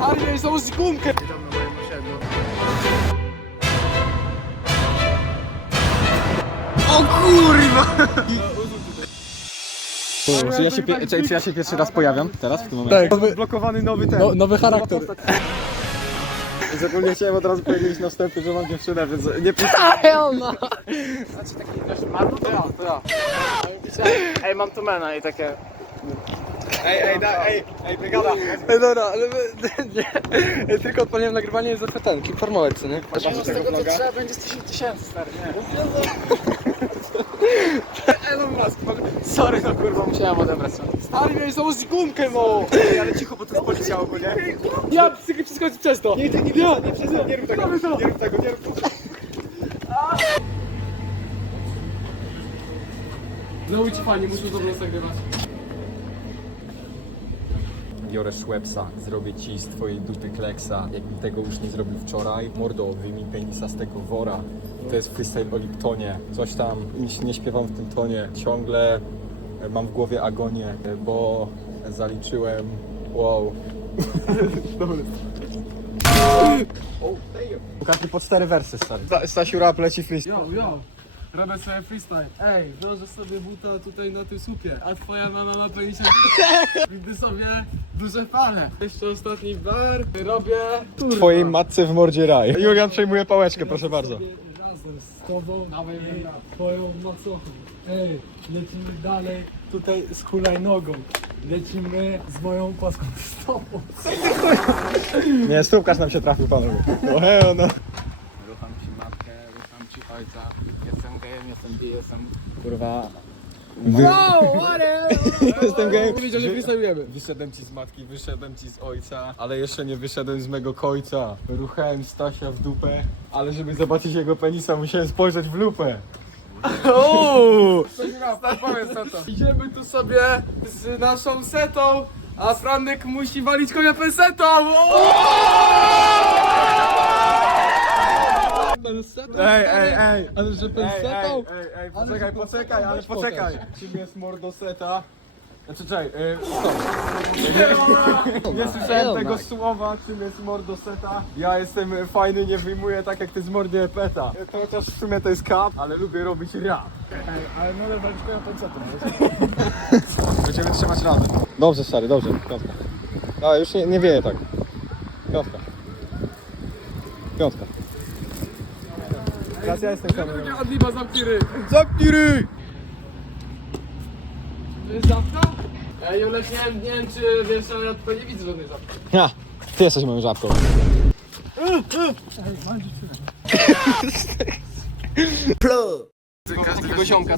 Stary, miałeś założyć gumkę! O kurwa! Czy ja, się, pie- czy, czy ja się pierwszy raz pojawiam teraz w tym momencie? Tak. Nowy, blokowany nowy ten. No, nowy charakter. Z ogólnie chciałem od razu powiedzieć na wstępie, że mam dziewczynę, więc nie Hell no! Znaczy taki, wiesz, Marno to ja, to ja. Ej, mam tu mena i takie... Ej, ej, da, ej, ej, wygada. Ej, dobra, ale nie, tylko odpaliłem nagrywanie za ten, informować, co nie? Zobaczysz z tego tego to vloga? trzeba będzie z 10 tysięcy, stary, nie? Elon Musk, sorry, no kurwa, musiałem odebrać. Stary, miałeś założyć gumkę, no! Ej, ale cicho, bo to jest policja ogólnie. Ja psychicznie wszystko przez to! Nie, nie, nie, nie, nie, przez to, nie rób tego, nie rób tego, nie rób tego. Znowu ci fani, muszę dobrze nagrywać. Biorę Szwepsa, zrobię ci z twojej dupy kleksa. Jakbym tego już nie zrobił wczoraj, mordo, wyjmij penisa z tego wora. To jest freestyle o Liptonie. Coś tam, nie- śpiewam w tym tonie. Ciągle e, mam w głowie agonię, e, bo zaliczyłem... Wow. Każdy po cztery wersy, stary. Sta- Stasiu rap leci freestyle. Yo, yo! Robię sobie freestyle. Ej, włożę sobie buta tutaj na tym słupie, a twoja mama ma penisie. Gdy sobie duże fale. Jeszcze ostatni bar. Robię... Kurwa. Twojej matce w mordzie raj. Julian przejmuje pałeczkę, proszę bardzo. Razem z tobą, ej, twoją macochą. Ej, lecimy dalej tutaj z hulajnogą. Lecimy z moją płaską stopą. Nie, stópkarz nam się trafił, panowie. O, heo, no. Rucham ci matkę, rucham ci ojca. Jestem. Kurwa. Wow, Jestem gejem. Wiedział, że freestylujemy. Wyszedłem ci z matki, wyszedłem ci z ojca, ale jeszcze nie wyszedłem z mego kojca. Ruchałem Stasia w dupę, ale żeby zobaczyć jego penisa, musiałem spojrzeć w lupę. Ooo! Powiedz co to. Idziemy tu sobie z naszą setą, a Franek musi walić konia pensetą! Pensetą? Ej, ej, ej! Ale że Ej, ej, pensetą? ej, ej, poczekaj, poczekaj, ale Weź poczekaj. Czym jest mordoseta? Znaczy, czekaj, y, stop. Nie słyszałem tego słowa, czym jest mordoseta. Ja jestem fajny, nie wyjmuję tak jak ty z mordy peta. To chociaż w sumie to jest kap, ale lubię robić rap. Ej, ale no ale walić konia pensetą. Będziemy trzymać radę. Dobrze, stary, dobrze. Piątka. A, już nie, nie wieje tak. Piątka. Piątka. Teraz ja jestem kamerą. Adliba zamknij ryj. Zamknij ryj! To jest zapka? Ej, Julek, nie wiem, nie wiem czy wiesz, ale ja tutaj nie widzę żadnej zapki. Ja, ty jesteś moją żabką. Takiego ziomka.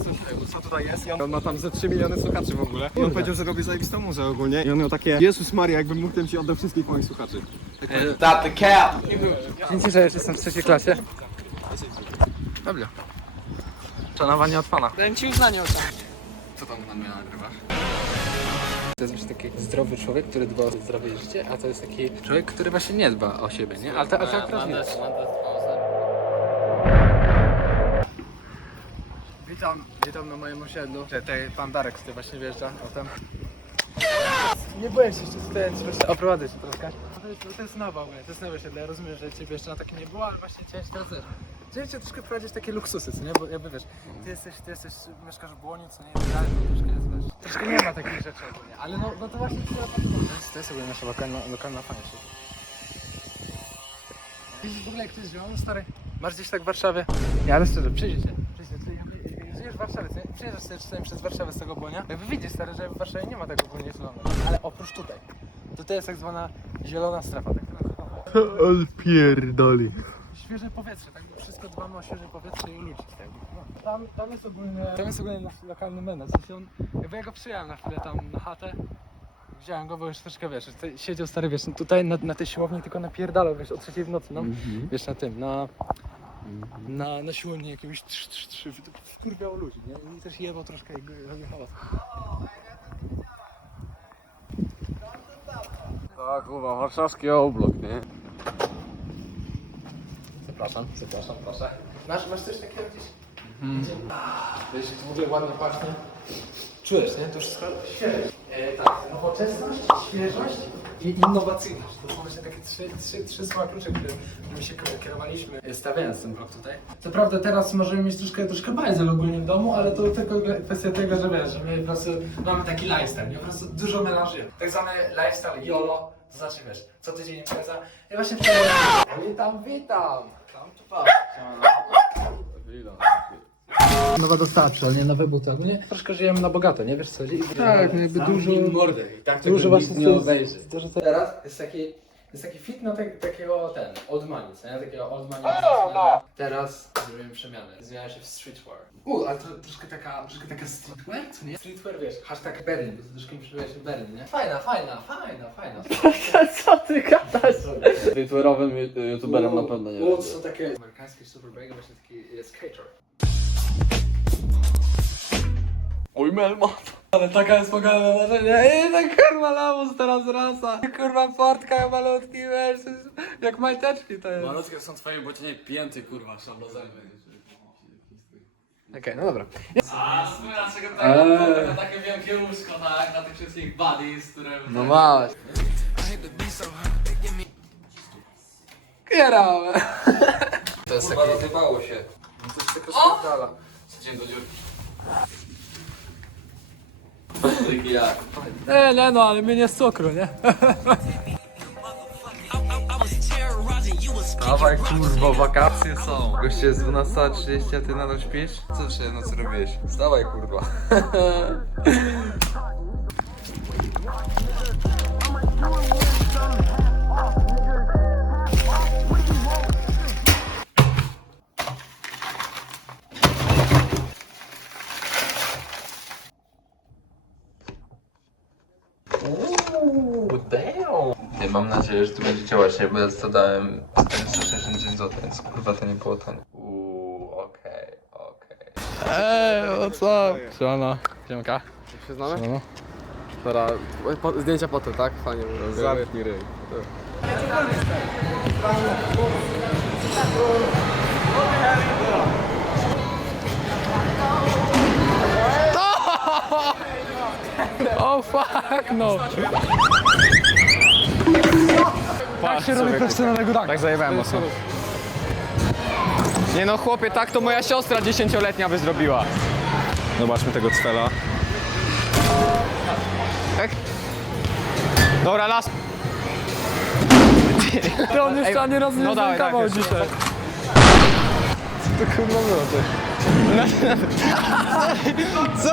Co tutaj jest? I on ma tam ze 3 miliony słuchaczy w ogóle. I on powiedział, że robi zajebistą muzę ogólnie. I on miał takie, Jezus Maria, jakbym mógł, tym ci oddał wszystkich moich słuchaczy. Dzięki, że już jestem w trzeciej klasie. Dobra. Szanowanie od pana. Dałem ci uznanie o tym. Co tam na mnie nagrywasz? To jest właśnie taki zdrowy człowiek, który dba o zdrowie i życie, a to jest taki człowiek, który właśnie nie dba o siebie, nie? Ale to, ale to akurat nie jest. Witam, witam na moim osiedlu. Tutaj pan Darek tutaj właśnie wjeżdża autem. Nie boję się jeszcze tutaj właśnie oprowadzę się troszkę. To jest, to jest nowa ogólnie, to jest nowe osiedle. Ja rozumiem, że ciebie jeszcze na takim nie było, ale właśnie się teraz. Chciałem cię troszkę wprowadzić takie luksusy, co nie? Bo jakby wiesz, ty jesteś, ty jesteś, mieszkasz w Błoniu, co nie? Tak to troszkę jest, wiesz, troszkę nie ma takich rzeczy ogólnie. Ale no, no to właśnie tak to jest, to jest ogólnie nasza lokalna, lokalna fajna w ogóle jak to jest zielony, stary? Masz gdzieś tak w Warszawie? Nie, ale szczerze. Ty Żyjesz w Warszawie, co nie? Przyjeżdżasz sobie czasami przez Warszawę z tego Błonia. Jakby widzisz, stary, że w Warszawie nie ma tego Błonia zielonego. Ale oprócz tutaj. To jest tak zwana zielona strefa, tak. Odpierdoli. Świeże powietrze, tak? Wszystko dbamy o świeże powietrze i o ludzi. Tak? No. Tam, tam jest ogólnie, tam jest ogólnie nasz lokalny menel. W sensie on, jakby ja go przyjąłem na chwilę tam na chatę. Wziąłem go, bo już troszkę wiesz, siedział stary, wiesz, no tutaj na, na tej siłowni tylko napierdalał, wiesz, o trzeciej w nocy, no. Wiesz, na tym, na, na, na siłowni jakiegoś trz, trz, trz, wkurwiał ludzi, nie? I też jebał troszkę jakby robił hałas. Tak, chyba warszawski oblok, nie? Zapraszam, zapraszam, proszę. Masz, masz coś takiego gdzieś? Gdzie? Wiesz, to w ogóle ładnie pachnie. Czujesz, nie? To wszystko świeże. E, tak, nowoczesność, świeżość i innowacyjność. To są właśnie takie trzy, trzy, trzy słowa klucze, którymi się kierowaliśmy stawiając ten blok tutaj. Co prawda teraz możemy mieć troszkę, troszkę bajzel ogólnie w domu, ale to tylko kwestia tego, że wiesz, że my po prostu mamy taki lifestyle, nie? Po prostu dużo melanżujemy. Tak zwany lifestyle YOLO, to znaczy wiesz, co tydzień impreza. I właśnie wczoraj... Witam, witam! Nowa dostawcza, nie nowe buty. Ogólnie troszkę żyjemy na bogato, nie wiesz co? Tak, no jakby dużo. mordę i tak Dużo właśnie nie z- obejrzy. Teraz jest taki, jest taki fit na te, takiego ten, old money, co nie? Takiego old money. Teraz zrobimy przemianę. Zmienia się w streetwear. U, ale to troszkę taka, troszkę taka streetwear, co nie? Streetwear, wiesz, hashtag Berlin, bo to troszkę mi w Berlin, nie? Fajna, fajna, fajna, fajna. Co ty gadasz? Streetwearowym y- youtuberem na pewno nie U, to będzie. są takie amerykańskie superbagi, właśnie taki jest skater. Oj Melma. Ale taka jest pogadana marzenia. Ej, tak kurwa lamus teraz rasa. Kurwa portka malutki, wiesz, jak majteczki to jest. Malutkie są twoje bocianie pięty, kurwa, szablozemy. Okej, no dobra. A, dlaczego tak, to takie wielkie łóżko, tak, na tych wszystkich buddies, które... No masz. Kierałem. To jest Kurwa, rozjebało się. No to jest tylko skandala. Dzień do dziurki. Taki jak. E, nie no, ale mnie nie z cukru, nie? Dawaj kurwa, wakacje są. Goście jest 12.30, a ty nadal śpisz? Co dzisiaj nocy robiłeś? Wstawaj kurwa. Nie, mam nadzieję, że tu będzie działać, nie? Bo ja to dałem 469 zł, więc kurwa to nie było tanie. Uuu, okej, okej. Ej, what's up? Siema. Siemka. Się znamy? No. Dobra, po, zdjęcia potem, tak? Fajnie. Zamknij ryj. Oh fuck, no. Tak się robi profesjonalnego tak. Tak zajebałem mocno. Nie no chłopie, tak to moja siostra dziesięcioletnia by zrobiła. Zobaczmy tego cwela. Tak? Dobra, las. To on jeszcze ani razu nie no dawaj, zrękował dawaj, dzisiaj. Co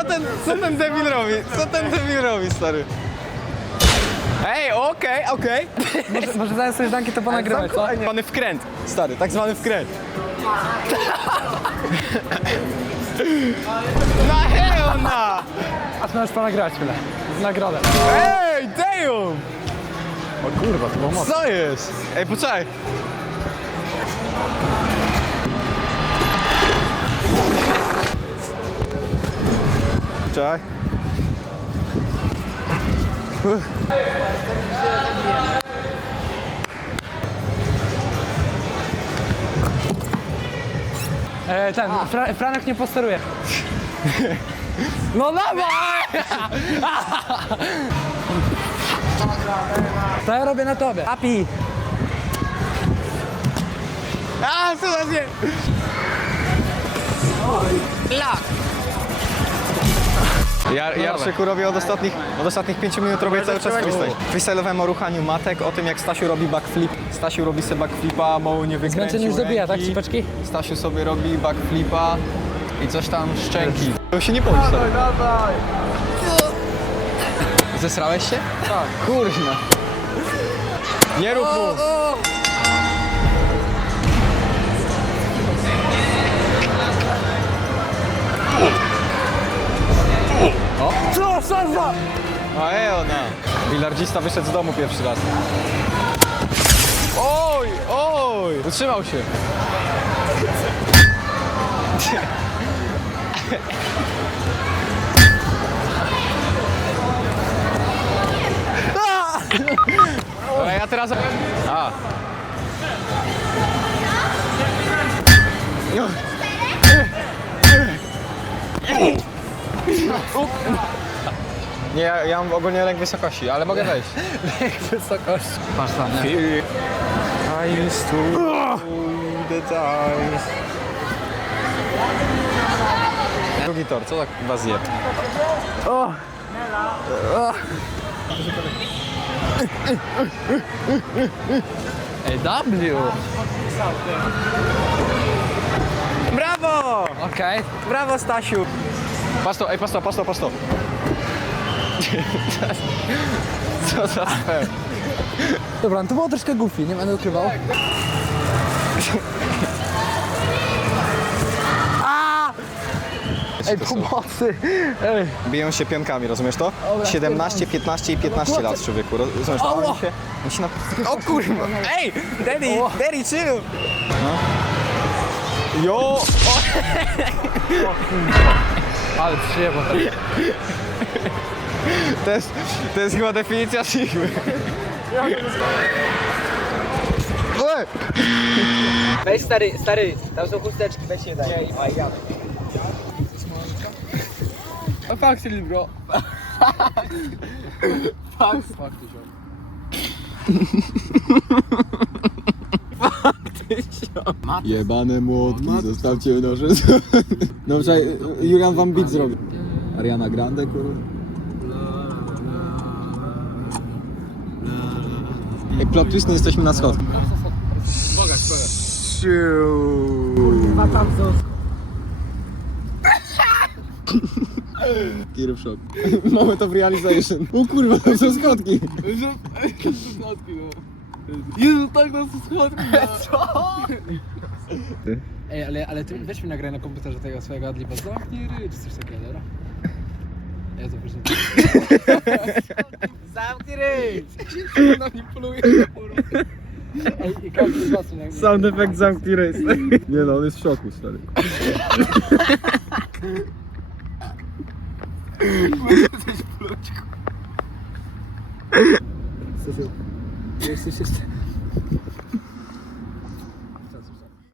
ten, co ten debil robi? Co ten debil robi, stary? Ej, okej, okej. Może, może zamiast sobie danki to ponagrywać, co? Tak zwany wkręt, stary, tak zwany wkręt. Na heona! A ty możesz ponagrywać chwilę. Z nagrodę. Ej, damn! O kurwa, to było mocno. Co jest? Ej, poczekaj. Czekaj. E, ten, Fra Franek nie posteruje. No dawaj! To ja robię na tobie. Api! A, co za nie? Ja, ja Szyku robię od ostatnich, od ostatnich 5 minut robię cały czas freestyle. Freestyle'owałem o ruchaniu matek, o tym jak Stasiu robi backflip. Stasiu robi sobie backflipa, mało nie wykręcił Zmęczenie już zabija, tak, ręki. cipeczki? Stasiu sobie robi backflipa i coś tam szczęki. To się nie boi sobie. Zesrałeś się? Tak. Kurna. Nie rób mu. Co, szarza? A ej ona. Bilardzista wyszedł z domu pierwszy raz. Oj, oj! Utrzymał się. Dobra, ja teraz... Nie, ja, ja mam ogólnie lęk wysokości, ale mogę wejść. Wysokość. Patrz tam, nie? I used to the times. Drugi tor, co tak was je? Ej, W! Brawo! Okej. Brawo Stasiu! Pasto, ej pasto, pasto, pasto. Co za spam? Dobra, no to było troszkę goofy, nie będę ukrywał. Ej, pomocy! Ej, Biją się pionkami, rozumiesz to? 17, 15 i 15 lat człowieku, roz- rozumiesz to? Oni się, oni się na... O kurwa! Ej! Daddy! Daddy, chill! No. Jo! Ale przyjemno. To jest, to jest chyba definicja Sigmy. Ej! Weź stary, stary, tam są chusteczki, weź je daj. A ja. A fuck silly bro. fuck. Fuck. Jebane młotki, zostawcie noże. No czekaj, Julian wam beat zrobi. Ariana Grande, kurwa. Ej, plot twist, nie jesteśmy na schodach. Bogać, bogać. Kiro w szok. Mamy to w realization. O kurwa, tam są schodki. Słodki, no. Jezu, tak nas słodki. Co? Ej, ale, ale ty weź mi nagraj na komputerze tego swojego adliba. Zamknij ryj, czy coś takiego, dobra? Ja to później. Zamknij ryj! Kurwa. Ej, i każdy z was mi nagraj. Sound effect zamknij rejs. Nie no, on jest w szoku, stary. Yes, yes, yes.